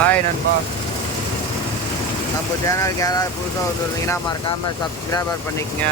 Hi நண்பா. நம்ம சேனலுக்கு யாராவது புதுசாக வந்துருந்தீங்கன்னா மறக்காமல் சப்ஸ்கிரைபர் பண்ணிக்கங்க.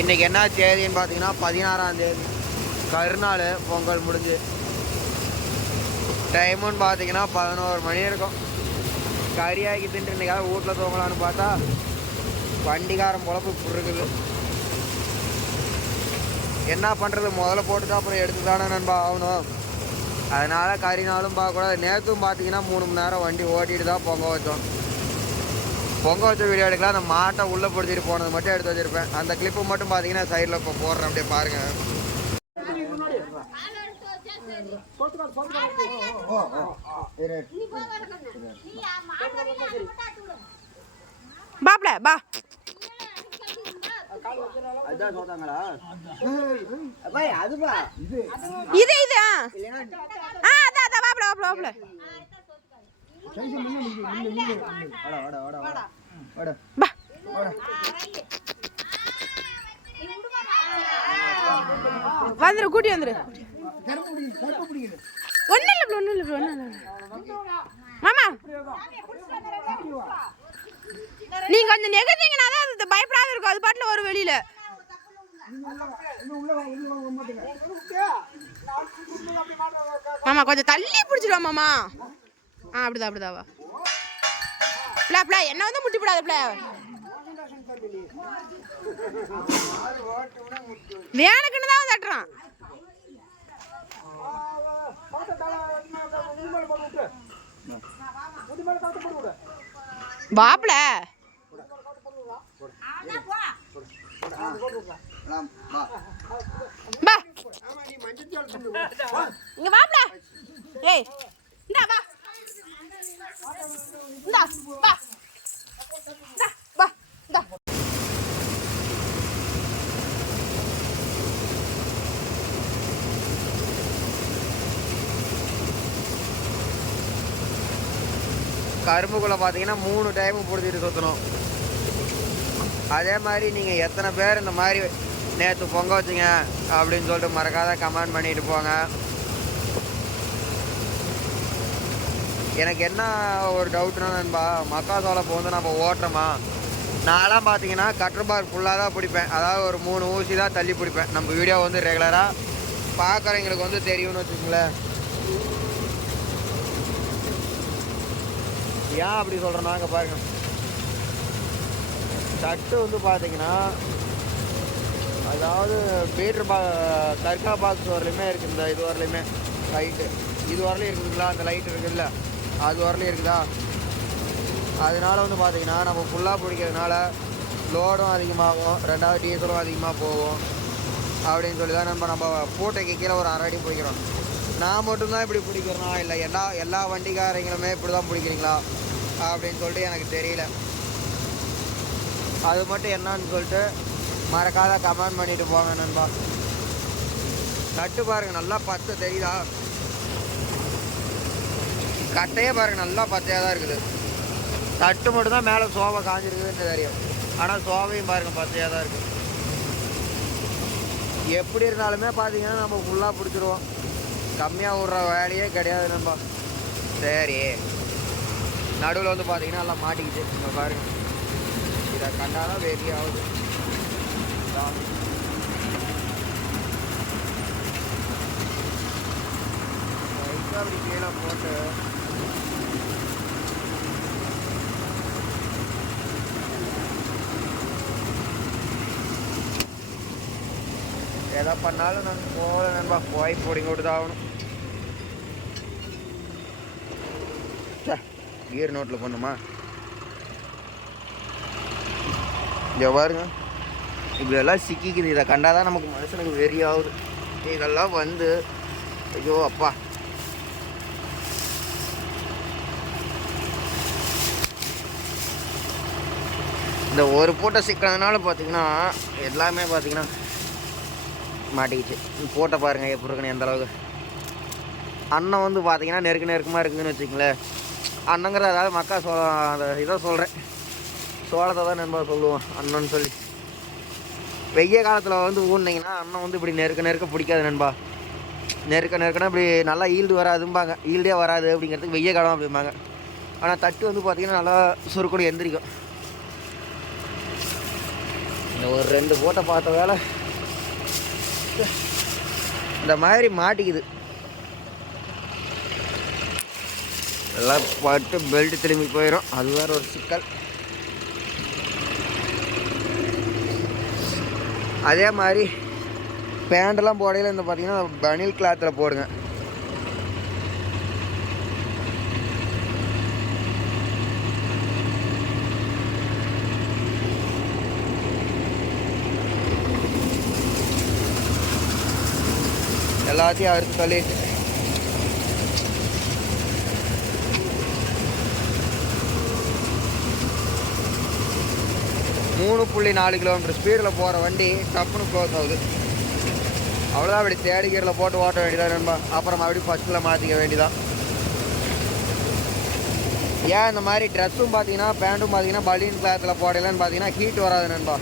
இன்றைக்கி என்ன தேதின்னு பார்த்தீங்கன்னா பதினாறாம் தேதி. கருநாள் பொங்கல் முடிஞ்சு. டைமுன்னு பார்த்தீங்கன்னா பதினோரு மணி இருக்கும். கறியாக்கி தின்ட்டு இன்றைக்காவது வீட்டில் தூங்கலான்னு பார்த்தா வண்டிக்காரன் பொழப்பு இப்படி இருக்குது என்ன பண்ணுறது முதல்ல போட்டு அப்புறம் எடுத்து தானே நண்பா ஆகணும். அதனால் கறினாலும் பார்க்கக்கூடாது. நேற்றும் பார்த்தீங்கன்னா மூணு மணி நேரம் வண்டி ஓட்டிட்டு தான் பொங்க வச்சோம். பொங்க வச்ச வீடியோ எடுக்கலாம். அந்த மாட்டை உள்ளே பிடிச்சிட்டு போனது மட்டும் எடுத்து வச்சிருப்பேன். அந்த கிளிப்பு மட்டும் பார்த்தீங்கன்னா சைடில் இப்போ போடுறேன். அப்படியே பாருங்கள் பாப்ல பா. அதுதான் சொல்றாங்களா அதுவா இது இது ஆ. ஆ அதான் அதான் பாப்ல பாப்ல பாப்ல பா. வந்துரு கூட்டி வந்துரு. ஒன்னும் இல்லை ஒன்னும் இல்லை இல்லை மாமா. நீங்க கொஞ்சம் நெகந்தீங்கன்னா தான் அது பயப்படாத இருக்கும். அது பாட்டுல ஒரு வெளியில. மாமா கொஞ்சம் தள்ளி பிடிச்சிடுவா மாமா. ஆ அப்படிதான் அப்படிதாவா வா. பிளா பிளா என்ன வந்து முட்டி போடாத பிளா வேணுக்குன்னு தான் தட்டுறான். பா. இங்க வாப்ல. ஏய் இந்தா வா. இந்தா வா. கரும்புக்குள்ளே பார்த்தீங்கன்னா மூணு டைமு பிடிச்சிட்டு சுற்றணும் அதே மாதிரி நீங்கள் எத்தனை பேர் இந்த மாதிரி நேற்று பொங்க வச்சிங்க அப்படின்னு சொல்லிட்டு மறக்காத கமெண்ட் பண்ணிட்டு போங்க. எனக்கு என்ன ஒரு டவுட்னா நண்பா மக்காசோளம் இப்போ வந்து நம்ம ஓட்டுறோமா நான்லாம் பார்த்தீங்கன்னா கட்டர் பார் ஃபுல்லாக தான் பிடிப்பேன். அதாவது ஒரு மூணு ஊசி தான் தள்ளி பிடிப்பேன். நம்ம வீடியோ வந்து ரெகுலராக பார்க்குறவங்களுக்கு வந்து தெரியும்னு வச்சுக்கோங்களேன். ஏன் அப்படி சொல்கிறேன்னா அங்கே பாருங்க. தட்டு வந்து பார்த்தீங்கன்னா அதாவது பீட்ரு பா தர்கா பாக்ஸ் வரலையுமே இருக்குது இந்த இது வரலையுமே லைட்டு. இது வரலையும் இருக்குதுங்களா? அந்த லைட் இருக்குதுல்ல? அது வரலையும் இருக்குதா? அதனால வந்து பார்த்தீங்கன்னா நம்ம ஃபுல்லாக பிடிக்கிறதுனால லோடும் அதிகமாகும். ரெண்டாவது டீசலும் அதிகமாக போகும். அப்படின்னு சொல்லி தான் நம்ம நம்ம பூட்டைக்கு கீழே ஒரு அரை அடி பிடிக்கிறோம். நான் மட்டும்தான் இப்படி பிடிக்கிறேன்னா இல்லை எல்லா எல்லா வண்டிக்காரங்களுமே இப்படி தான் பிடிக்கிறீங்களா? அப்படின்னு சொல்லிட்டு எனக்கு தெரியல. அது மட்டும் என்னன்னு சொல்லிட்டு மறக்காத கமெண்ட் பண்ணிட்டு போங்க நண்பா. நட்டு பாருங்க நல்லா பச்சை தெரியுதா? கட்டையே பாருங்க நல்லா பச்சையாக தான் இருக்குது. தட்டு மட்டும் தான் மேலே சோவை காஞ்சிருக்குதுன்னு தெரியும். ஆனால் சோவையும் பாருங்க பச்சையாக தான் இருக்குது எப்படி இருந்தாலுமே பார்த்தீங்கன்னா நம்ம ஃபுல்லாக பிடிச்சிருவோம். கம்மியாக விட்ற வேலையே கிடையாது நண்பா. சரி. நடுவில் வந்து பார்த்தீங்கன்னா எல்லாம் மாட்டிக்கிச்சு. இங்கே பாருங்க. இதை கண்டாதான் வெறி ஆகுது. அப்படி கீழே போட்டு. எதை பண்ணாலும் நான் போகல நண்பா. போய் பிடிங்க விட்டு தான் ஆகணும். கியர் நோட்டில் பண்ணுமா இங்கே பாருங்க. இப்படியெல்லாம் சிக்கிக்குது. இதை கண்டாதான் நமக்கு மனுஷனுக்கு வெறி ஆகுது இதெல்லாம் வந்து ஐயோ அப்பா. இந்த ஒரு பூட்டை சிக்கிறதுனால பார்த்தீங்கன்னா எல்லாமே பார்த்தீங்கன்னா மாட்டிக்கிச்சு. போட்டை பாருங்கள் எப்படி இருக்குன்னு எந்த அளவுக்கு. அண்ணன் வந்து பார்த்தீங்கன்னா நெருக்க நெருக்கமாக இருக்குதுன்னு வச்சுக்கங்களேன். அண்ணங்கிற அதாவது மக்கா சோளம் அந்த இதை சொல்கிறேன் சோளத்தை தான் நண்பா சொல்லுவோம் அண்ணன் சொல்லி. வெய்ய காலத்தில் வந்து ஊண்டிங்கன்னா அண்ணன் வந்து இப்படி நெருக்க நெருக்க பிடிக்காது நண்பா. நெருக்க நெருக்கனா இப்படி நல்லா ஈல்டு வராதும்பாங்க. ஈல்டே வராது அப்படிங்கிறதுக்கு வெய்ய காலம் அப்படிம்பாங்க. ஆனால் தட்டு வந்து பார்த்தீங்கன்னா நல்லா சுருக்கூட எந்திரிக்கும். இந்த ஒரு ரெண்டு போட்டை பார்த்த வேலை இந்த மாதிரி மாட்டிக்குது. எல்லாம் பட்டு பெல்ட் திரும்பி போயிடும் அது வேறு ஒரு சிக்கல். அதே மாதிரி பேண்டெல்லாம் போடையில் இந்த பார்த்தீங்கன்னா பனில் கிளாத்தில் போடுங்க. எல்லாத்தையும் அறுத்து தள்ளிட்டு மூணு புள்ளி நாலு கிலோமீட்டர் ஸ்பீடில் போகிற வண்டி டப்புன்னு க்ளோஸ் ஆகுது. அவ்வளோதான் அப்படி தேடி கீரில் போட்டு ஓட்ட வேண்டியதான் நண்பா. அப்புறம் அப்படி ஃபஸ்ட்டில் மாற்றிக்க வேண்டியதான் ஏன் இந்த மாதிரி ட்ரெஸ்ஸும் பார்த்தீங்கன்னா பேண்ட்டும் பார்த்தீங்கன்னா பலீன் கிளாத்தில் போடலன்னு பார்த்தீங்கன்னா ஹீட் வராது நண்பா.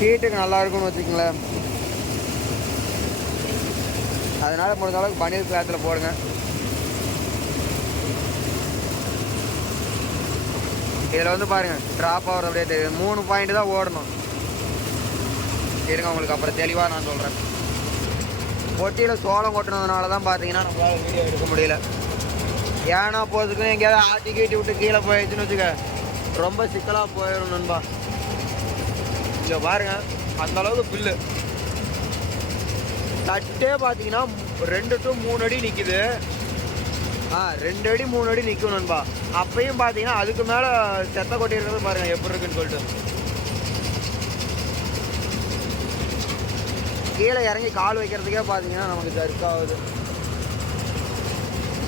ஹீட்டுக்கு நல்லா இருக்கும்னு வச்சுக்கங்களேன். அதனால் முடிஞ்ச அளவுக்கு பனீர் கிளாத்தில் போடுங்க. இதில் வந்து பாருங்கள் ட்ராப் ஆகிறது அப்படியே தெரியுது. மூணு பாயிண்ட் தான் ஓடணும். இருங்க உங்களுக்கு அப்புறம் தெளிவாக நான் சொல்கிறேன் பொட்டியில் சோளம் கொட்டினதுனால தான் பார்த்தீங்கன்னா நம்மளால் வீடியோ எடுக்க முடியல. ஏன்னா போகிறதுக்குன்னு எங்கேயாவது ஆட்டி கீட்டி விட்டு கீழே போயிடுச்சுன்னு வச்சுக்க ரொம்ப சிக்கலாக போயிடும் நண்பா. இங்கே பாருங்கள் அந்த அளவுக்கு தட்டே பார்த்தீங்கன்னா ரெண்டு டு மூணு அடி நிற்கிது ஆ ரெண்டு அடி மூணு அடி நிற்கும் நண்பா. அப்பயும் பார்த்தீங்கன்னா அதுக்கு மேலே செத்த கொட்டி இருக்கிறது பாருங்க எப்படி இருக்குன்னு சொல்லிட்டு. கீழே இறங்கி கால் வைக்கிறதுக்கே பார்த்தீங்கன்னா நமக்கு ஜர்க்காகுது.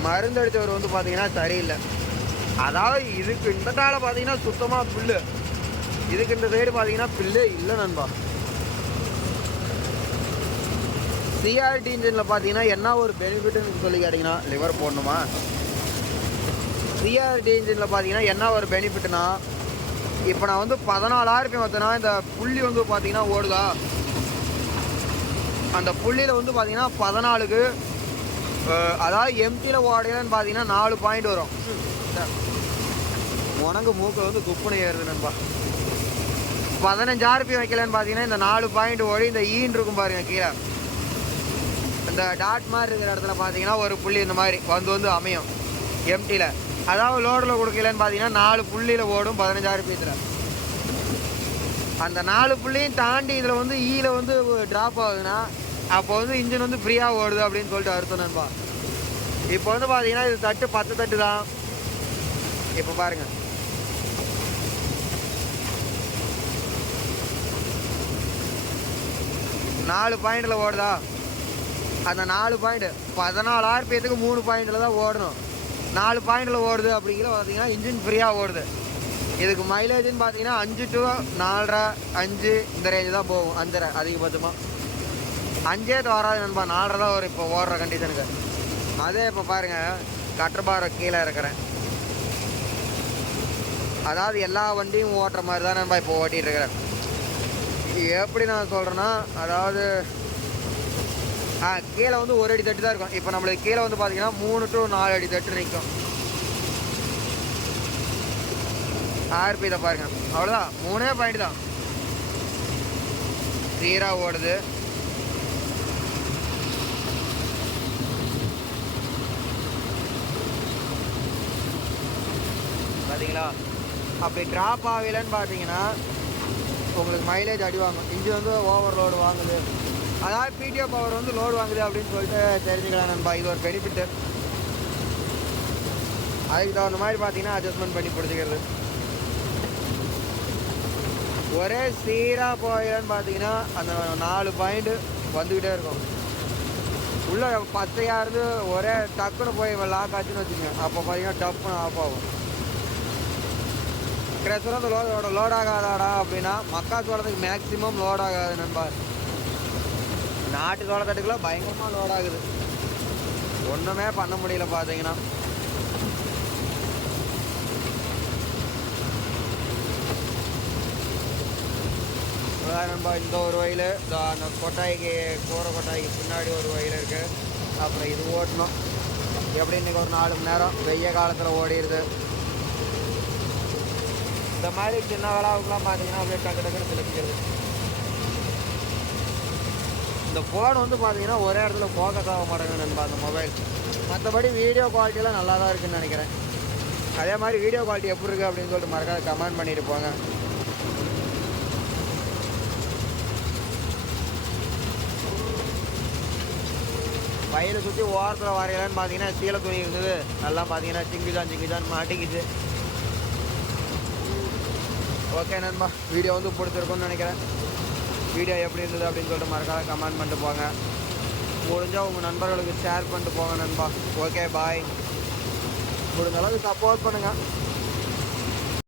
மருந்து அடித்தவர் வந்து பார்த்தீங்கன்னா சரியில்லை. அதாவது இதுக்கு இந்த டால பார்த்தீங்கன்னா சுத்தமாக புல்லு. இதுக்கு இந்த சைடு பார்த்தீங்கன்னா பில்லே இல்லை நண்பா. சிஆர்டி இன்ஜினில் பார்த்தீங்கன்னா என்ன ஒரு பெனிஃபிட்னு சொல்லி கேட்டிங்கன்னா லிவர் போடணுமா சிஆர்டி இன்ஜினில் பார்த்தீங்கன்னா என்ன ஒரு பெனிஃபிட்னா இப்போ நான் வந்து பதினாலாயிரம் ஆர்பிஎம் இந்த புள்ளி வந்து பார்த்தீங்கன்னா ஓடுதா? அந்த புள்ளியில் வந்து பார்த்தீங்கன்னா பதினாலுக்கு அதாவது எம்டியில் ஓடையிலன்னு பார்த்தீங்கன்னா நாலு பாயிண்ட் வரும். உனக்கு மூக்கில் வந்து குப்புனை ஏறுது நண்பா. பதினஞ்சாயிரம் வைக்கலன்னு பார்த்தீங்கன்னா இந்த நாலு பாயிண்ட் ஓடி இந்த ஈன் இருக்கும் பாருங்க கீழே. இந்த டாட் மாதிரி இருக்கிற இடத்துல பார்த்தீங்கன்னா ஒரு புள்ளி இந்த மாதிரி வந்து வந்து அமையும். எம்டியில் அதாவது லோடில் கொடுக்கலன்னு பார்த்தீங்கன்னா நாலு புள்ளியில் ஓடும் பதினஞ்சாயிரம் பீஸில் அந்த நாலு புள்ளியும் தாண்டி இதில் வந்து e ஈயில் வந்து ட்ராப் ஆகுதுன்னா அப்போ வந்து இன்ஜின் வந்து ஃப்ரீயாக ஓடுது அப்படின்னு சொல்லிட்டு அர்த்தம் நண்பா. இப்போ வந்து பார்த்தீங்கன்னா இது தட்டு பத்து தட்டு தான். இப்போ பாருங்கள் நாலு பாயிண்டில் ஓடுதா? அந்த நாலு பாயிண்ட் பதினாலாயிரம் பேர்த்துக்கு மூணு பாயிண்டில் தான் ஓடணும். நாலு பாயிண்டில் ஓடுது அப்படிங்கிற பார்த்தீங்கன்னா இன்ஜின் ஃப்ரீயாக ஓடுது. இதுக்கு மைலேஜ்னு பார்த்தீங்கன்னா அஞ்சு டு நாலரை அஞ்சு இந்த ரேஞ்சு தான் போகும். அஞ்சரை அதிகபட்சமாக அஞ்சே வராது நண்பா நாலரை தான் வரும் இப்போ ஓடுற கண்டிஷனுக்கு அதே இப்போ பாருங்கள் கட்டர் கீழே இருக்கிறேன். அதாவது எல்லா வண்டியும் ஓட்டுற மாதிரி தான் நண்பா இப்போ ஓட்டிகிட்டு இருக்கிறேன். எப்படி நான் சொல்கிறேன்னா அதாவது கீழே வந்து ஒரு அடி தட்டு தான் இருக்கும். இப்போ நம்மளுக்கு கீழே வந்து பார்த்தீங்கன்னா மூணு டு நாலு அடி தட்டு நிற்கும் ஆர்பி இதை பாருங்க. அவ்வளோதான் மூணே பாயிண்ட் தான். சீராக ஓடுது. பார்த்தீங்களா அப்படி ட்ராப் ஆகலைன்னு பார்த்தீங்கன்னா உங்களுக்கு மைலேஜ் அடி வாங்கும். இன்ஜின் வந்து ஓவர் லோடு வாங்குது. அதாவது பிடிஓ பவர் வந்து லோடு வாங்குது அப்படின்னு சொல்லிட்டு தெரிஞ்சுக்கலாம் நண்பா. இது ஒரு பெனிஃபிட்டு அதுக்கு தகுந்த மாதிரி பார்த்தீங்கன்னா அட்ஜஸ்ட்மெண்ட் பண்ணி பிடிச்சிக்கிறது. ஒரே சீராக போயிடன்னு பார்த்தீங்கன்னா அந்த நாலு பாயிண்ட்டு வந்துக்கிட்டே இருக்கும். உள்ளே பச்சையாக இருந்து ஒரே டக்குன்னு போய் லாக் ஆச்சுன்னு வச்சுக்கோங்க. அப்போ பார்த்தீங்கன்னா டப்புன்னு ஆஃப் ஆகும். கிரஷர் வந்து லோடோட லோட் ஆகாதாடா அப்படின்னா மக்கா மக்காச்சோளத்துக்கு மேக்ஸிமம் லோட் ஆகாது நண்பா. நாட்டு சோளத்தட்டுக்குலாம் பயங்கரமாக லோட் ஒன்றுமே பண்ண முடியல பார்த்தீங்கன்னா நண்பா இந்த ஒரு வயல் அந்த கொட்டாய்க்கு கூரை கொட்டாய்க்கு பின்னாடி ஒரு வயல் இருக்குது அப்புறம் இது ஓட்டணும். எப்படி இன்னைக்கு ஒரு நாலு மணி நேரம்? வெய்ய காலத்தில் ஓடிடுது. இந்த மாதிரி சின்ன வேளாவுக்குலாம் பார்த்தீங்கன்னா அப்படியே டக்கு டக்குன்னு செலுத்திக்கிறது இந்த ஃபோன் வந்து பார்த்தீங்கன்னா ஒரே இடத்துல ஃபோக்கஸ் ஆக மாட்டேங்குது நண்பா அந்த மொபைல் மற்றபடி வீடியோ குவாலிட்டியெலாம் நல்லா தான் இருக்குன்னு நினைக்கிறேன். அதே மாதிரி வீடியோ குவாலிட்டி எப்படி இருக்குது அப்படின்னு சொல்லிட்டு மறக்காத கமெண்ட் பண்ணிட்டு போங்க. வயலை சுற்றி ஓரத்தில் வரையலான்னு பார்த்தீங்கன்னா சீலை துணி இருந்தது நல்லா பார்த்தீங்கன்னா சிங்கிதான் சிங்கிதான் மாட்டிக்கிச்சு ஓகே நண்பா வீடியோ வந்து பிடிச்சிருக்கும்னு நினைக்கிறேன். வீடியோ எப்படி இருந்தது அப்படின்னு சொல்லிட்டு மறக்காத கமெண்ட் பண்ணிட்டு போங்க. முடிஞ்சால் உங்கள் நண்பர்களுக்கு ஷேர் பண்ணிட்டு போங்க நண்பா. ஓகே பாய் முடிஞ்ச அளவுக்கு சப்போர்ட் பண்ணுங்கள்